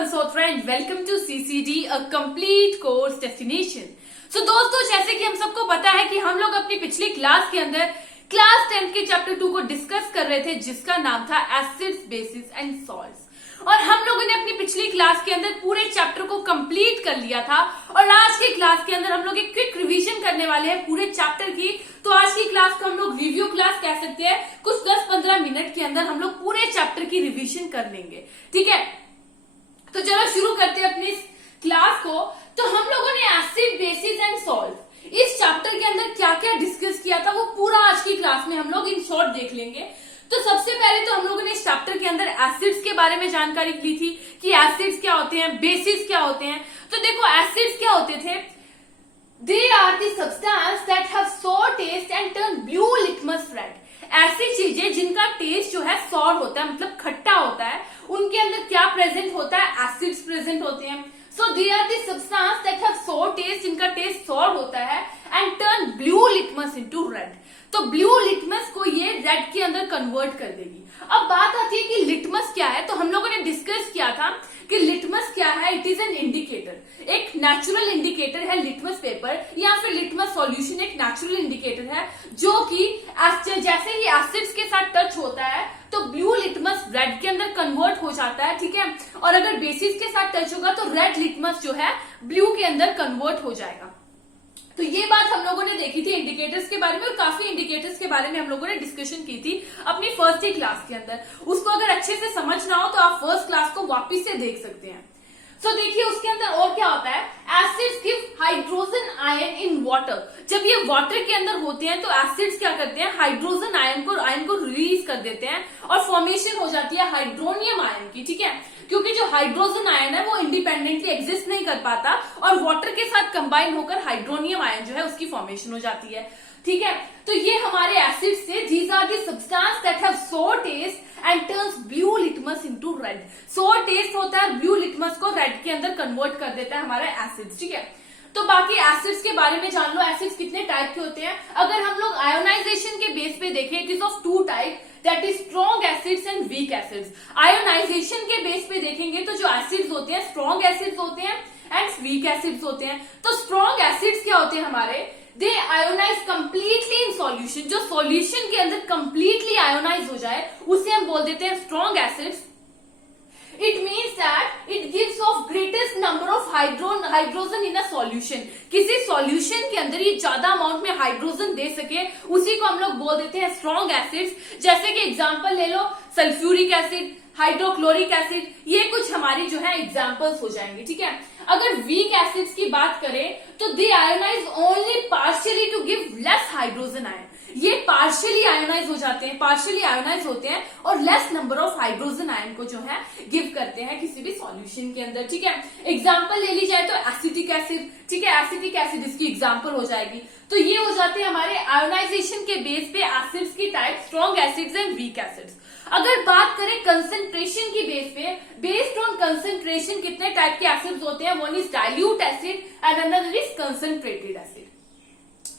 Pansotra and welcome to CCD, a complete course destination. So दोस्तों, जैसे कि हम सबको पता है कि हम लोग अपनी पिछली क्लास के अंदर क्लास 10 के चैप्टर 2 को डिस्कस कर रहे थे, जिसका नाम था एसिड्स, बेसिस एंड सॉल्ट्स। और हम लोगों ने अपनी पिछली क्लास के अंदर पूरे चैप्टर को कंप्लीट कर लिया था और आज की क्लास के अंदर हम लोग एक क्विक रिवीजन करने वाले हैं पूरे चैप्टर की। तो आज की क्लास को हम लोग रिव्यू क्लास कह सकते हैं। कुछ 10-15 मिनट के अंदर हम लोग पूरे चैप्टर की रिवीजन कर लेंगे, ठीक है। तो चलो शुरू करते हैं अपनी क्लास को। तो हम लोगों ने एसिड, बेसिस एंड सॉल्ट इस चैप्टर के अंदर क्या क्या डिस्कस किया था वो पूरा आज की क्लास में हम लोग इन शॉर्ट देख लेंगे। तो सबसे पहले तो हम लोगों ने इस चैप्टर के अंदर एसिड्स के बारे में जानकारी ली थी कि एसिड्स क्या होते हैं, बेसिस क्या होते हैं। तो देखो एसिड्स क्या होते थे, they are the substance that have sour taste and turn blue litmus red. ऐसी चीजें जिनका टेस्ट जो है सॉर होता है, मतलब खट्टा होता है, उनके अंदर क्या प्रेजेंट होता है, एसिड्स प्रेजेंट होते हैं। So they are the substance that have sour taste, जिनका टेस्ट सॉर होता है, and turn blue litmus into red. तो ब्लू लिटमस को ये रेड के अंदर कन्वर्ट कर देगी। अब बात आती है कि लिटमस क्या है। तो हम लोगों ने डिस्कस किया था कि लिटमस क्या है, इट इज एन इंडिकेटर, एक नेचुरल इंडिकेटर है लिटमस पेपर या फिर लिटमस सॉल्यूशन एक नेचुरल इंडिकेटर है जो कि जैसे ही एसिड्स के साथ टच होता है तो ब्लू लिटमस रेड के अंदर कन्वर्ट हो जाता है, ठीक है। और अगर बेसिस के साथ टच होगा तो रेड लिटमस जो है ब्लू के अंदर कन्वर्ट हो जाएगा। तो ये बात हम लोगों ने देखी थी इंडिकेटर्स के बारे में और काफी इंडिकेटर्स के बारे में हम लोगों ने डिस्कशन की थी अपनी फर्स्ट ही क्लास के अंदर। उसको अगर अच्छे से समझना हो तो आप फर्स्ट क्लास को वापस से देख सकते हैं। तो देखिए उसके अंदर और क्या होता है, acids give hydrogen ion in water. जब ये वाटर के अंदर होते हैं तो एसिड्स क्या करते हैं, हाइड्रोजन आयन को रिलीज कर देते हैं और फॉर्मेशन हो जाती है हाइड्रोनियम आयन की, ठीक है। क्योंकि जो हाइड्रोजन आयन है वो इंडिपेंडेंटली एग्जिस्ट नहीं कर पाता और वाटर के साथ कंबाइन होकर हाइड्रोनियम आयन जो है उसकी फॉर्मेशन हो जाती है, ठीक है। तो ये हमारे एसिड्स थे, these are the substance that have sour taste and turns blue litmus into red. Sour taste होता है, ब्लू लिटमस को रेड के अंदर कन्वर्ट कर देता है हमारा एसिड्स, ठीक है। तो बाकी एसिड्स के बारे में जान लो, एसिड्स कितने टाइप के होते हैं। अगर हम लोग आयोनाइजेशन के बेस पे देखें, it is of 2 type, that is strong acids and weak acids. Ionization के बेस पे देखेंगे तो जो एसिड्स होते हैं स्ट्रॉन्ग एसिड्स होते हैं एंड वीक एसिड्स होते हैं। तो स्ट्रॉन्ग एसिड्स क्या होते हैं हमारे, दे आयोनाइज कंप्लीटली इन सॉल्यूशन। जो सॉल्यूशन के अंदर कंप्लीटली आयोनाइज हो जाए उसे हम बोल देते हैं strong acids. It means that it gives off greatest number of hydrogen in a solution। किसी सॉल्यूशन के अंदर ये ज्यादा अमाउंट में हाइड्रोजन दे सके उसी को हम लोग बोल देते हैं स्ट्रॉन्ग एसिड्स। जैसे कि एग्जांपल ले लो, सल्फ्यूरिक एसिड, हाइड्रोक्लोरिक एसिड, ये कुछ हमारी जो है एग्जांपल्स हो जाएंगे, ठीक है। अगर वीक एसिड्स की बात करें तो they ionise only partially to give less hydrogen ion. ये पार्शियली आयोनाइज हो जाते हैं, पार्शियली आयोनाइज होते हैं और less number of hydrogen ion को जो है गिव करते हैं किसी भी सॉल्यूशन के अंदर, ठीक है। एग्जांपल ले ली जाए तो एसिटिक एसिड, ठीक है, एसिटिक एसिड इसकी एग्जांपल हो जाएगी। तो ये हो जाते हैं हमारे आयोनाइजेशन के बेस पे एसिड्स की type, strong acids and weak acids. अगर बात करें कंसंट्रेशन की बेस पे, बेस्ड ऑन कंसंट्रेशन कितने टाइप के एसिड्स होते हैं, one is dilute acid and another is concentrated acid,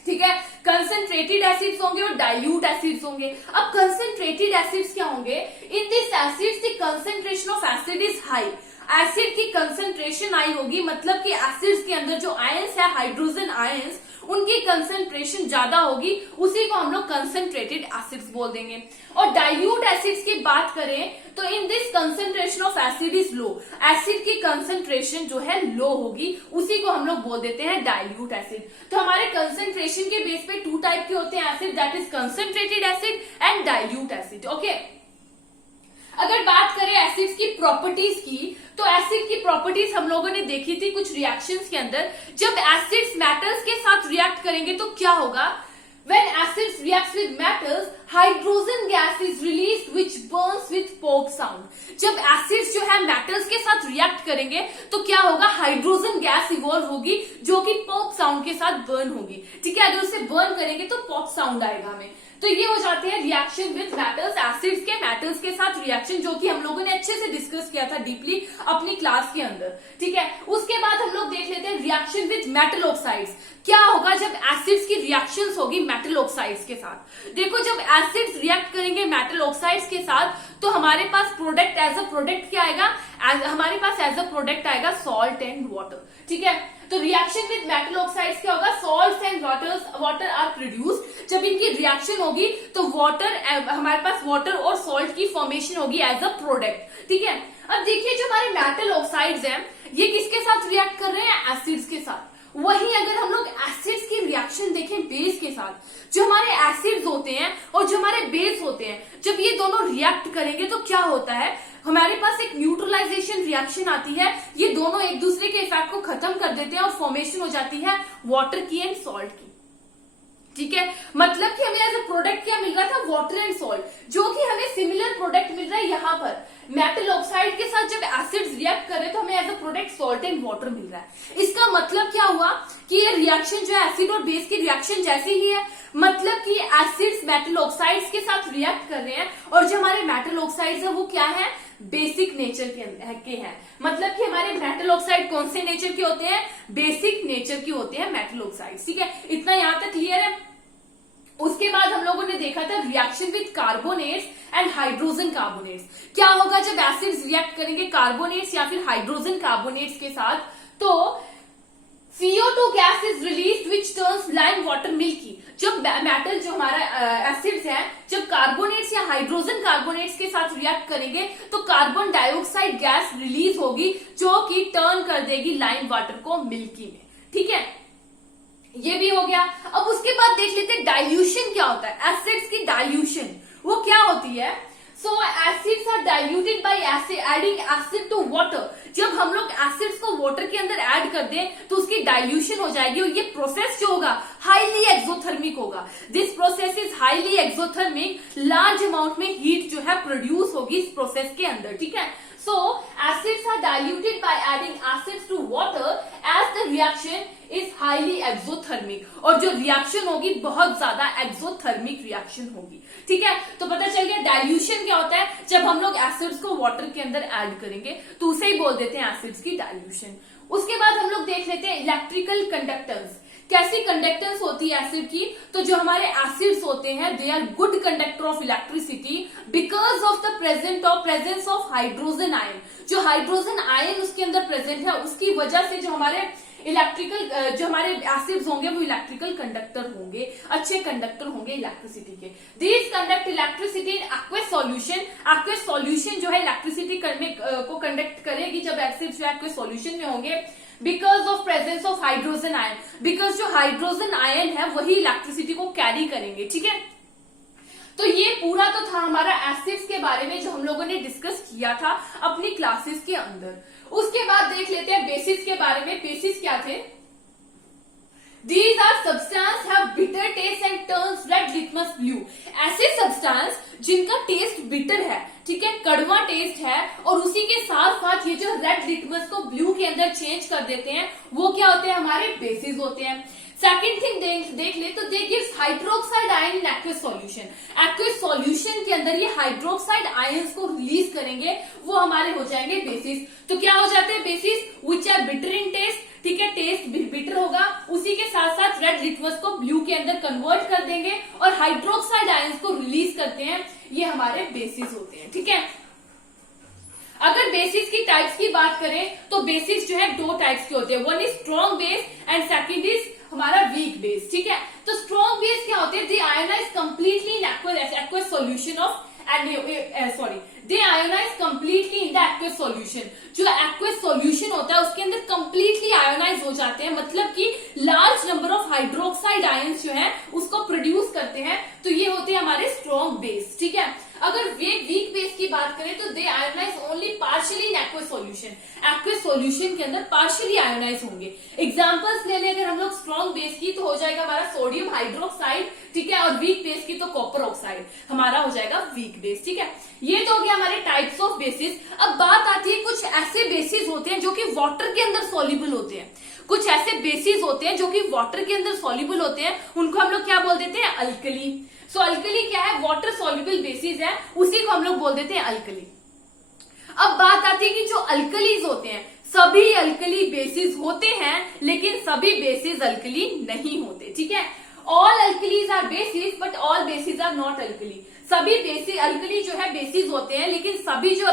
ठीक है। कंसंट्रेटेड एसिड्स होंगे और डाइल्यूट एसिड्स होंगे। अब कंसंट्रेटेड एसिड्स क्या होंगे, in this acids the concentration of acid is high. Acid की कंसंट्रेशन हाई होगी, मतलब कि एसिड्स के अंदर जो आयंस है, हाइड्रोजन आयंस, उनकी कंसंट्रेशन ज्यादा होगी, उसी को हम लोग कंसंट्रेटेड एसिड्स बोल देंगे। और डाइल्यूट एसिड्स की बात करें तो in this concentration of acid is low. Acid की कंसंट्रेशन जो है लो होगी, उसी को हम लोग बोल देते हैं डाइल्यूट एसिड। तो हमारे कंसंट्रेशन के बेस पे 2 टाइप के होते हैं acid, that is concentrated acid and dilute acid, okay. अगर बात करें एसिड्स की प्रॉपर्टीज की तो एसिड की प्रॉपर्टीज हम लोगों ने देखी थी कुछ रिएक्शंस के अंदर। जब एसिड्स मेटल्स के साथ रिएक्ट करेंगे तो क्या होगा, when acids reacts with metals, hydrogen gas is released which burns with pop sound। जब एसिड्स जो है मेटल्स के साथ रिएक्ट करेंगे तो क्या होगा, हाइड्रोजन गैस इवॉल्व होगी जो कि पॉप साउंड के साथ बर्न होगी, ठीक है। अगर उसे बर्न करेंगे तो पॉप साउंड आएगा हमें। तो ये हो जाते हैं रिएक्शन विद मेटल्स, एसिड्स के मेटल्स के साथ रिएक्शन, जो कि हम लोगों ने अच्छे से डिस्कस किया था डीपली अपनी क्लास के अंदर, ठीक है। उसके बाद हम लोग देख लेते हैं रिएक्शन विद मेटल ऑक्साइड्स। क्या होगा जब एसिड्स की रिएक्शंस होगी मेटल ऑक्साइड्स के साथ। देखो जब एसिड्स रिएक्ट करेंगे मेटल ऑक्साइड्स के साथ तो हमारे पास प्रोडक्ट एज अ प्रोडक्ट क्या आएगा, हमारे पास एज अ प्रोडक्ट आएगा सॉल्ट एंड वाटर। ठीक है, तो रिएक्शन विद मेटल ऑक्साइड्स क्या होगा, salt and water are produced. जब इनकी रिएक्शन होगी तो वाटर, हमारे पास वाटर और सॉल्ट की फॉर्मेशन होगी एज अ प्रोडक्ट। ठीक है, अब देखिए जो हमारे मेटल ऑक्साइड्स हैं ये किसके साथ रिएक्ट कर रहे हैं, एसिड्स के साथ। वहीं अगर हम लोग एसिड्स की रिएक्शन देखें बेस के साथ, जो हमारे एसिड्स होते हैं और जो हमारे बेस होते हैं, जब ये दोनों रिएक्ट करेंगे तो क्या होता है, हमारे पास एक न्यूट्रलाइजेशन रिएक्शन आती है। ये दोनों एक दूसरे के इफेक्ट को खत्म कर देते हैं और फॉर्मेशन हो जाती है वाटर की एंड सॉल्ट की। ठीक है, मतलब कि हमें एज अ प्रोडक्ट क्या मिल रहा था, वाटर एंड सॉल्ट, जो कि हमें सिमिलर प्रोडक्ट मिल रहा है यहाँ पर मेटल ऑक्साइड के साथ। जब एसिड्स रिएक्ट कर रहे हैं तो हमें as a product salt and water मिल रहा है। इसका मतलब क्या हुआ कि ये रिएक्शन जो है एसिड और बेस की रिएक्शन जैसी ही है, मतलब कि एसिड्स मेटल ऑक्साइड्स के साथ रिएक्ट कर रहे हैं और जो हमारे मेटल ऑक्साइड्स है वो क्या है, बेसिक नेचर के हैं। मतलब कि हमारे मेटल ऑक्साइड कौन से नेचर के होते हैं, बेसिक नेचर के होते हैं मेटल ऑक्साइड। ठीक है, इतना यहां तक क्लियर है। उसके बाद हम लोगों ने देखा था reaction with carbonates and hydrogen carbonates. क्या होगा जब एसिड्स रिएक्ट करेंगे कार्बोनेट्स या फिर हाइड्रोजन कार्बोनेट्स के साथ, तो CO2 gas is released which turns lime water milky. जब मेटल जो हमारा एसिड्स है जब कार्बोनेट्स या हाइड्रोजन कार्बोनेट्स के साथ रिएक्ट करेंगे तो कार्बन डाइऑक्साइड गैस रिलीज होगी जो कि टर्न कर देगी लाइम वाटर को मिल्की में। ठीक है, ये भी हो गया। अब उसके बाद देख लेते हैं डाइल्यूशन क्या होता है, एसिड्स की डाइल्यूशन वो क्या होती है। So acids are diluted by adding acid to water. जब हम लोग एसिड्स को वाटर के अंदर ऐड कर दें तो उसकी डाइल्यूशन हो जाएगी और ये प्रोसेस जो होगा हाईली एक्सोथर्मिक होगा। This process is highly exothermic, large amount में हीट जो है प्रोड्यूस होगी इस प्रोसेस के अंदर। ठीक है, so acids are diluted by adding acids to water as the reaction is highly exothermic। और जो रिएक्शन होगी बहुत ज्यादा एक्सोथर्मिक रिएक्शन होगी। ठीक है, तो पता चल गया डाइल्यूशन क्या होता है, जब हम लोग एसिड्स को वाटर के अंदर ऐड करेंगे तो उसे ही बोल देते हैं एसिड्स की डाइल्यूशन। उसके बाद हम लोग देख लेते हैं इलेक्ट्रिकल कंडक्टेंस। कैसी कंडक्टेंस होती है एसिड की, तो जो हमारे एसिड्स होते हैं they are good conductor of electricity because of the presence of hydrogen ion. जो हाइड्रोजन आयन उसके अंदर प्रेजेंट है उसकी वजह से जो हमारे एसिड्स होंगे वो इलेक्ट्रिकल कंडक्टर होंगे, अच्छे कंडक्टर होंगे इलेक्ट्रिसिटी के। These conduct electricity in aqueous solution. Aqueous solution जो है इलेक्ट्रिसिटी को कंडक्ट करेगी जब एसिड्स जो एक्वस सॉल्यूशन में होंगे because of presence of hydrogen ion. Because जो हाइड्रोजन आयन है वही इलेक्ट्रिसिटी को कैरी करेंगे। ठीक है, तो ये पूरा तो था हमारा एसिड्स के बारे में जो हम लोगों ने डिस्कस किया था अपनी क्लासेस के अंदर। उसके बाद देख लेते हैं बेसिस के बारे में। बेसिस क्या थे, These are substance have bitter taste and turns red litmus blue। ऐसे सब्सटेंस जिनका टेस्ट बिटर है, ठीक है, कड़वा टेस्ट है और उसी के साथ साथ ये जो रेड लिटमस को ब्लू के अंदर चेंज कर देते हैं वो क्या होते हैं, हमारे बेसिस होते हैं। सेकेंड थिंग देख ले तो they gives hydroxide ion in aqueous solution. Aqueous solution के अंदर ये हाइड्रोक्साइड आयंस को रिलीज करेंगे, वो हमारे हो जाएंगे बेसिस। तो क्या हो जाते हैं bases, which are bitter in taste. ठीक है, टेस्ट बिटर होगा, उसी के साथ साथ रेड लिटमस को ब्लू के अंदर कन्वर्ट कर देंगे और हाइड्रोक्साइड आयंस को रिलीज करते हैं, ये हमारे बेसिस होते हैं। ठीक है, अगर बेसिस की टाइप्स की बात करें तो बेसिस जो है दो टाइप्स के होते हैं, one is strong base and second is हमारा वीक बेस। ठीक है, तो स्ट्रॉन्ग बेस क्या होते हैं, they ionise completely in aqueous solution of they ionise completely in the aqueous solution. जो एक्वस सॉल्यूशन होता है उसके अंदर कंप्लीटली आयोनाइज हो जाते हैं, मतलब कि large number of hydroxide ions जो है उसको प्रोड्यूस करते हैं, तो ये होते हैं हमारे स्ट्रॉन्ग बेस। ठीक है, अगर वीक बेस की बात करें तो they ionise only partially in aqueous solution. Aqueous solution के अंदर पार्शियली आयोनाइज होंगे। एग्जांपल्स ले लें अगर हम लोग स्ट्रॉन्ग बेस की तो हो जाएगा हमारा सोडियम हाइड्रोक्साइड। ठीक है, और वीक बेस की तो कॉपर ऑक्साइड हमारा हो जाएगा वीक बेस। ठीक है, ये तो हो गया हमारे टाइप्स ऑफ बेसिस। अब बात आती है कुछ ऐसे बेसिस होते हैं जो कि वाटर के अंदर सॉल्युबल होते हैं। कुछ ऐसे बेसिस होते हैं जो कि वाटर के अंदर सॉल्युबल होते हैं, उनको हम लोग क्या बोल देते हैं, अल्कली। सो अल्कली क्या है, वाटर सॉल्युबल बेसिस है, उसी को हम लोग बोल देते हैं अल्कली। अब बात आती है कि जो अल्कलीज होते हैं, सभी अल्कली बेसिस होते हैं लेकिन सभी बेसिस अल्कली नहीं होते। ठीक है, all alkalis are bases but all bases are not alkali. सभी बेसिस अल्कली जो है बेसिस होते हैं, लेकिन सभी जो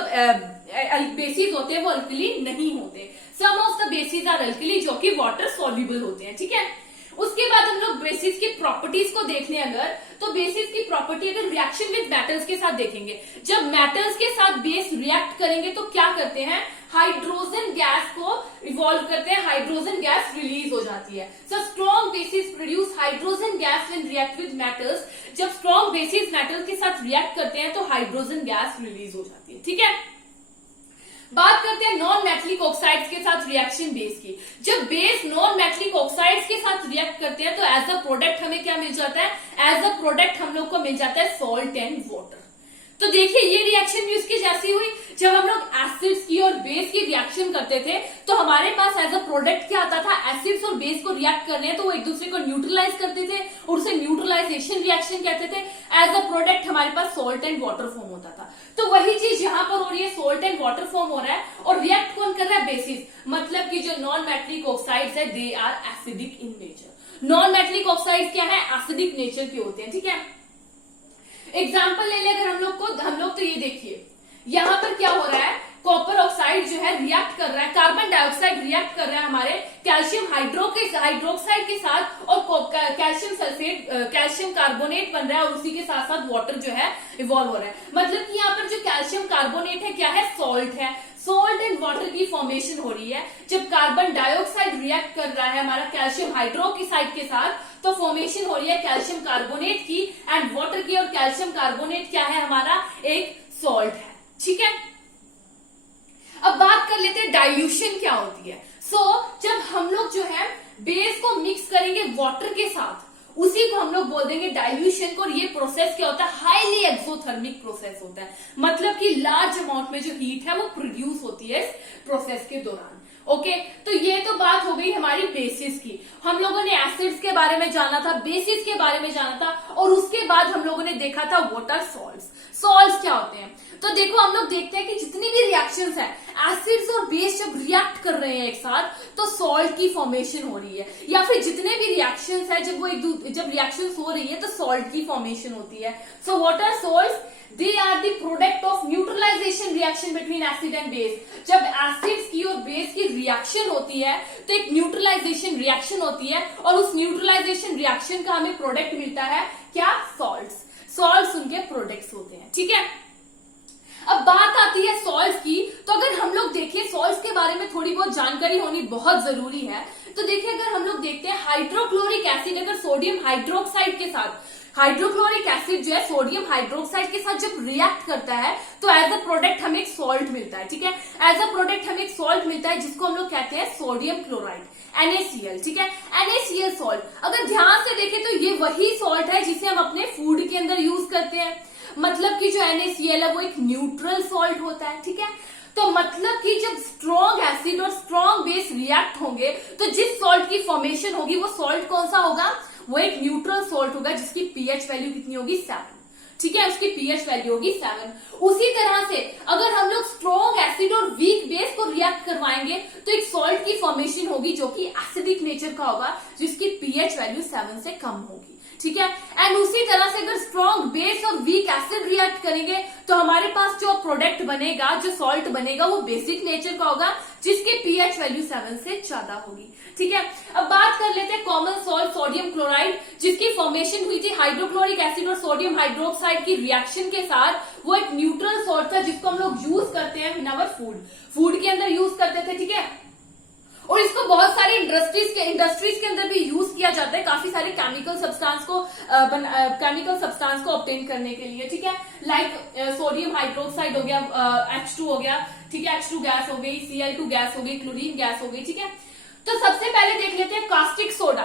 बेसिस होते हैं वो अल्कली नहीं होते। Some of the bases are alkali जो कि वाटर सॉल्युबल होते हैं, ठीक है। उसके बाद हम लोग बेसिस की प्रॉपर्टीज को देख लें अगर, तो बेसिस की प्रॉपर्टी अगर रिएक्शन विद मेटल्स के साथ देखेंगे, जब मेटल्स के साथ बेस रिएक्ट करेंगे तो क्या करते हैं, हाइड्रोजन गैस को इवॉल्व करते हैं, हाइड्रोजन गैस रिलीज हो जाती है। So strong bases produce hydrogen gas when react with metals. जब स्ट्रॉन्ग बेसिस मेटल के साथ रिएक्ट करते हैं तो हाइड्रोजन गैस रिलीज हो जाती है, ठीक है। बात करते हैं नॉन मेटलिक ऑक्साइड्स के साथ रिएक्शन बेस की। जब बेस नॉन मेटलिक ऑक्साइड्स के साथ रिएक्ट करते हैं तो एज अ प्रोडक्ट हमें क्या मिल जाता है, एज अ प्रोडक्ट हम लोग को मिल जाता है सॉल्ट एंड वाटर। तो देखिए ये रिएक्शन भी उसकी जैसी हुई। जब हम लोग एसिड्स की और बेस की रिएक्शन करते थे तो हमारे पास एज अ प्रोडक्ट क्या आता था, एसिड्स और बेस को रिएक्ट करने हैं तो वो एक दूसरे को न्यूट्रलाइज करते थे और उसे न्यूट्रलाइजेशन रिएक्शन कहते थे। एज अ प्रोडक्ट हमारे पास सॉल्ट एंड वाटर फॉर्म होता था। तो वही चीज यहाँ पर हो रही है, सॉल्ट एंड वाटर फॉर्म हो रहा है और रिएक्ट कौन कर रहा है, बेसिस। मतलब कि जो नॉन मेटलिक ऑक्साइड्स है they are acidic in nature. Non metallic oxides क्या है, एसिडिक नेचर के होते हैं, ठीक है। एग्जाम्पल ले ले अगर हम लोग तो ये देखिए यहां पर क्या हो रहा है, कॉपर ऑक्साइड जो है रिएक्ट कर रहा है, कार्बन डाइऑक्साइड रिएक्ट कर रहा है हमारे कैल्शियम हाइड्रोक्साइड के साथ और कैल्शियम सल्फेट कैल्शियम कार्बोनेट बन रहा है और उसी के साथ साथ वाटर जो है इवॉल्व हो रहा है। मतलब कि यहाँ पर जो कैल्शियम कार्बोनेट है क्या है, सॉल्ट है। सॉल्ट एंड वाटर की फॉर्मेशन हो रही है। जब कार्बन डाइऑक्साइड रिएक्ट कर रहा है हमारा कैल्शियम हाइड्रोक्साइड के साथ तो फॉर्मेशन हो रही है कैल्शियम कार्बोनेट की एंड वाटर की। और कैल्शियम कार्बोनेट क्या है हमारा, एक सॉल्ट है, ठीक है। अब बात कर लेते हैं डाइल्यूशन क्या होती है। जब हम लोग जो है बेस को मिक्स करेंगे वाटर के साथ उसी को हम लोग बोल देंगे डाइल्यूशन को। और ये प्रोसेस क्या होता है, हाईली एक्सोथर्मिक प्रोसेस होता है। मतलब कि लार्ज अमाउंट में जो हीट है वो प्रोड्यूस होती है इस प्रोसेस के दौरान। ओके, तो ये तो बात हो गई हमारी बेसिस की। हम लोगों ने एसिड्स के बारे में जाना था, बेसिस के बारे में जाना था और उसके बाद हम लोगों ने देखा था व्हाट आर सॉल्ट्स। सॉल्ट्स क्या होते हैं, तो देखो हम लोग देखते हैं कि जितनी भी रिएक्शंस है, एसिड्स और बेस जब रिएक्ट कर रहे हैं एक साथ तो सॉल्ट की फॉर्मेशन हो रही है। या फिर जितने भी रिएक्शंस है जब रिएक्शंस हो रही है तो सॉल्ट की फॉर्मेशन होती है। So what are salts, they are the product of neutralization reaction between acid and base. जब एसिड्स की और बेस की रिएक्शन होती है तो एक न्यूट्रलाइजेशन रिएक्शन होती है और उस न्यूट्रलाइजेशन रिएक्शन का हमें प्रोडक्ट मिलता है क्या, सॉल्ट्स। सॉल्ट्स उनके प्रोडक्ट्स होते हैं, ठीक है। अब बात आती है सॉल्ट्स की, तो अगर हम लोग देखें सॉल्ट्स के बारे में थोड़ी बहुत जानकारी होनी बहुत जरूरी है। तो देखिए अगर हम लोग देखते हैं हाइड्रोक्लोरिक एसिड अगर सोडियम हाइड्रोक्साइड के साथ, हाइड्रोक्लोरिक एसिड जो है सोडियम हाइड्रोक्साइड के साथ जब रिएक्ट करता है तो एज अ प्रोडक्ट हमें एक सॉल्ट मिलता है, ठीक है। एज अ प्रोडक्ट हमें एक सॉल्ट मिलता है जिसको हम लोग कहते हैं सोडियम क्लोराइड, NaCl, ठीक है। NaCl सॉल्ट अगर ध्यान से देखें तो ये वही सॉल्ट है जिसे हम अपने फूड के अंदर यूज करते हैं। मतलब कि जो NaCl है वो एक न्यूट्रल सॉल्ट होता है, ठीक है। तो मतलब कि जब स्ट्रॉन्ग एसिड और स्ट्रॉन्ग बेस रिएक्ट होंगे तो जिस सॉल्ट की फॉर्मेशन होगी वो सॉल्ट कौन सा होगा, वो एक न्यूट्रल सॉल्ट होगा जिसकी पीएच वैल्यू कितनी होगी, 7, ठीक है। उसकी पीएच वैल्यू होगी 7। उसी तरह से अगर हम लोग स्ट्रॉन्ग एसिड और वीक बेस को रिएक्ट करवाएंगे तो एक सॉल्ट की फॉर्मेशन होगी जो कि एसिडिक नेचर का होगा जिसकी पीएच वैल्यू 7 से कम होगी, ठीक है। एंड उसी तरह से अगर स्ट्रॉन्ग बेस और वीक एसिड रिएक्ट करेंगे तो हमारे पास जो प्रोडक्ट बनेगा, जो सॉल्ट बनेगा वो बेसिक नेचर का होगा जिसके पीएच वैल्यू 7 से ज्यादा होगी, ठीक है। अब बात कर लेते हैं कॉमन सॉल्ट सोडियम क्लोराइड जिसकी फॉर्मेशन हुई थी हाइड्रोक्लोरिक एसिड और सोडियम हाइड्रोक्साइड की रिएक्शन के साथ। वो एक न्यूट्रल सॉल्ट था जिसको हम लोग यूज करते हैं इन अवर फूड के अंदर यूज करते थे, ठीक है। और इसको बहुत सारी इंडस्ट्रीज के अंदर भी यूज किया जाता है काफी सारे केमिकल सब्सटेंस को ऑब्टेन करने के लिए, ठीक है। लाइक सोडियम हाइड्रोक्साइड हो गया, H2 हो गया, ठीक है, H2 गैस हो गई, Cl2 गैस हो गई, क्लोरीन गैस हो गई, ठीक है। तो सबसे पहले देख लेते हैं कास्टिक सोडा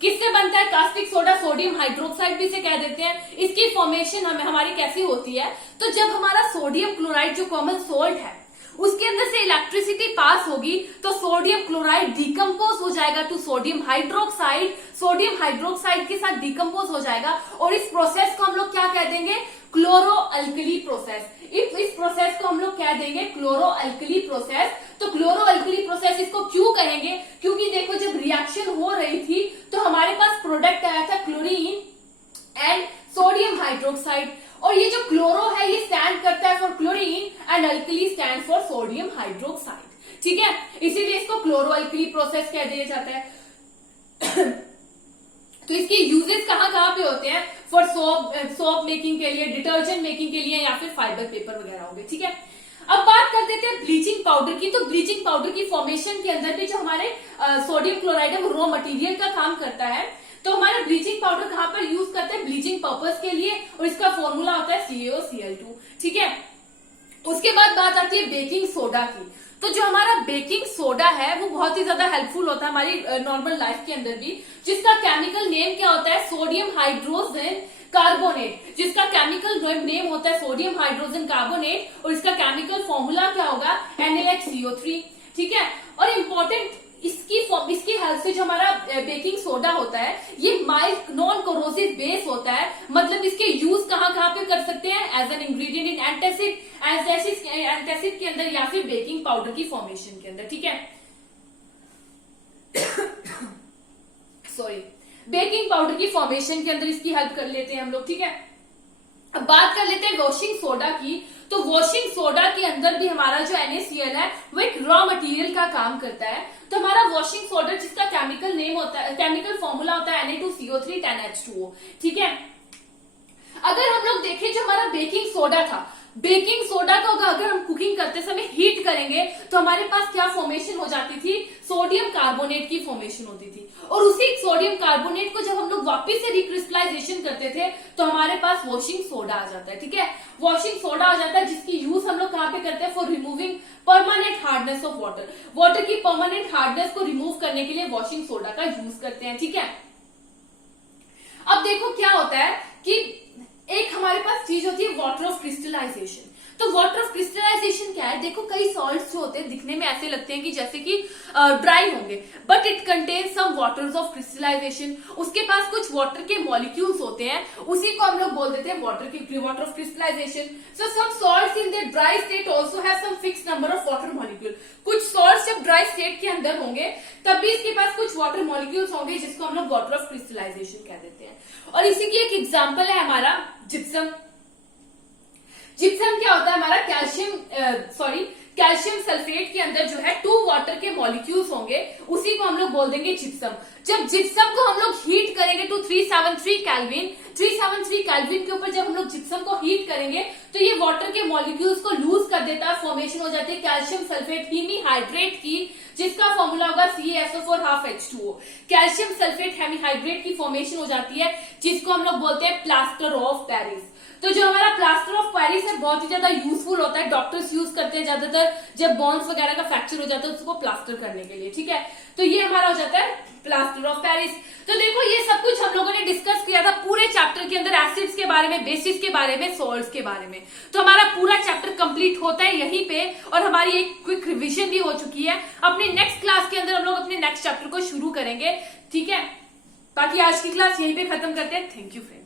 किससे बनता है। कास्टिक सोडा सोडियम हाइड्रोक्साइड भी से कह देते हैं। इसकी फॉर्मेशन हमारी कैसी होती है, तो जब हमारा सोडियम क्लोराइड जो कॉमन सोल्ट है उसके अंदर से इलेक्ट्रिसिटी पास होगी तो सोडियम क्लोराइड डिकम्पोज हो जाएगा to sodium hydroxide, sodium hydroxide के साथ डिकम्पोज हो जाएगा और इस प्रोसेस को हम लोग क्या कह देंगे, क्लोरो अल्कली प्रोसेस। इस प्रोसेस को हम लोग कह देंगे क्लोरो अल्कली प्रोसेस। तो क्लोरो अल्कली प्रोसेस इसको क्यों कहेंगे, क्योंकि देखो जब रिएक्शन हो रही थी तो हमारे पास प्रोडक्ट आया था क्लोरीन एंड सोडियम हाइड्रोक्साइड, और ये जो क्लोरो है ये स्टैंड करता है for chlorine and alkali stand for sodium hydroxide. ठीक है, इसीलिए इसको क्लोरो अल्कली प्रोसेस कह दिया जाता है। तो इसके यूजेस कहाँ कहाँ पे होते हैं, फॉर सोप मेकिंग के लिए, डिटर्जेंट मेकिंग के लिए, या फिर फाइबर पेपर वगैरह हो गए। ठीक है, अब बात कर देते हैं ब्लीचिंग पाउडर की। तो ब्लीचिंग पाउडर की फॉर्मेशन के अंदर भी जो हमारे सोडियम क्लोराइड है वो रॉ मटेरियल का काम करता है। तो हमारा ब्लीचिंग पाउडर कहाँ पर यूज करते हैं, ब्लीचिंग पर्पस के लिए, और इसका फॉर्मूला होता है CaOCl2। ठीक है, उसके बाद बात आती है बेकिंग सोडा की। तो जो हमारा बेकिंग सोडा है वो बहुत ही ज्यादा हेल्पफुल होता है हमारी नॉर्मल लाइफ के अंदर भी, जिसका केमिकल नेम क्या होता है, सोडियम हाइड्रोजन कार्बोनेट, जिसका केमिकल नेम होता है सोडियम हाइड्रोजन कार्बोनेट, और इसका केमिकल फॉर्मूला क्या होगा, NaHCO3। ठीक है, और इम्पोर्टेंट इसकी हेल्प से जो हमारा बेकिंग सोडा होता है ये माइल्ड नॉन कोरोसिव बेस होता है। मतलब इसके यूज कहाँ कहाँ पे कर सकते हैं, as an ingredient in antacid के अंदर, या फिर बेकिंग पाउडर की फॉर्मेशन के अंदर। ठीक है, सॉरी, बेकिंग पाउडर की फॉर्मेशन के अंदर इसकी हेल्प कर लेते हैं हम लोग। ठीक है, अब बात कर लेते हैं वॉशिंग सोडा की। तो वॉशिंग सोडा के अंदर भी हमारा जो NaCl है वो एक रॉ मटेरियल का काम करता है। तो हमारा वॉशिंग सोडा जिसका केमिकल नेम होता है, केमिकल फॉर्मूला होता है Na2CO3 10H2O। ठीक है, अगर हम लोग देखें जो हमारा बेकिंग सोडा था, बेकिंग सोडा को अगर हम कुकिंग करते समय हीट करेंगे तो हमारे पास क्या फॉर्मेशन हो जाती थी, सोडियम कार्बोनेट की फॉर्मेशन होती थी। और उसी सोडियम कार्बोनेट को जब हम लोग वापस से रिक्रिस्टलाइजेशन करते थे तो हमारे पास वॉशिंग सोडा आ जाता है। ठीक है, वॉशिंग सोडा आ जाता है जिसकी यूज हम लोग कहाँ पे करते हैं, for removing permanent hardness of water. Water की परमानेंट हार्डनेस को रिमूव करने के लिए वॉशिंग सोडा का यूज करते हैं। ठीक है, अब देखो क्या होता है कि एक हमारे पास चीज होती है वाटर ऑफ क्रिस्टलाइजेशन। तो वाटर ऑफ क्रिस्टलाइजेशन क्या है, देखो कई सॉल्ट्स जो होते हैं दिखने में ऐसे लगते हैं कि जैसे कि ड्राई होंगे, but it contain some waters of crystallization. उसके पास कुछ वाटर के मॉलिक्यूल्स होते हैं, उसी को हम लोग बोल देते हैं water of crystallization. So some salts in the dry state also have some fixed number of water molecule. कुछ सॉल्ट्स जब ड्राई स्टेट के अंदर होंगे तब भी इसके पास कुछ वाटर मॉलिक्यूल्स होंगे जिसको हम लोग वाटर ऑफ क्रिस्टलाइजेशन कह देते हैं। और इसी की एक एग्जाम्पल है हमारा जिप्सम। जिप्सम क्या होता है, हमारा कैल्शियम सल्फेट के अंदर जो है 2 वाटर के मॉलिक्यूल्स होंगे, उसी को हम लोग बोल देंगे जिप्सम। जब जिप्सम को हम लोग हीट करेंगे टू 373 केल्विन, 373 केल्विन के ऊपर जब हम लोग जिप्सम को हीट करेंगे तो ये वाटर के मॉलिक्यूल्स को लूज कर देता है, फॉर्मेशन हो जाती है कैल्शियम सल्फेट हेमीहाइड्रेट की, जिसका फॉर्मूला होगा CaSO4 कैल्शियम सल्फेट हेमीहाइड्रेट की फॉर्मेशन हो जाती है, जिसको हम लोग बोलते हैं प्लास्टर ऑफ पेरिस। तो जो हमारा प्लास्टर ऑफ पेरिस है बहुत ही ज्यादा यूजफुल होता है, डॉक्टर्स यूज करते हैं ज्यादातर जब बोन्स वगैरह का फ्रैक्चर हो जाता है उसको प्लास्टर करने के लिए। ठीक है, तो ये हमारा हो जाता है प्लास्टर ऑफ पेरिस। तो देखो ये सब कुछ हम लोगों ने डिस्कस किया था पूरे चैप्टर के अंदर, एसिड्स के बारे में, बेसिस के बारे में, सॉल्ट्स के बारे में। तो हमारा पूरा चैप्टर कंप्लीट होता है यहीं पे, और हमारी एक क्विक रिविजन भी हो चुकी है। अपने नेक्स्ट क्लास के अंदर हम लोग अपने नेक्स्ट चैप्टर को शुरू करेंगे। ठीक है, बाकी आज की क्लास यहीं पे खत्म करते हैं। Thank you friends.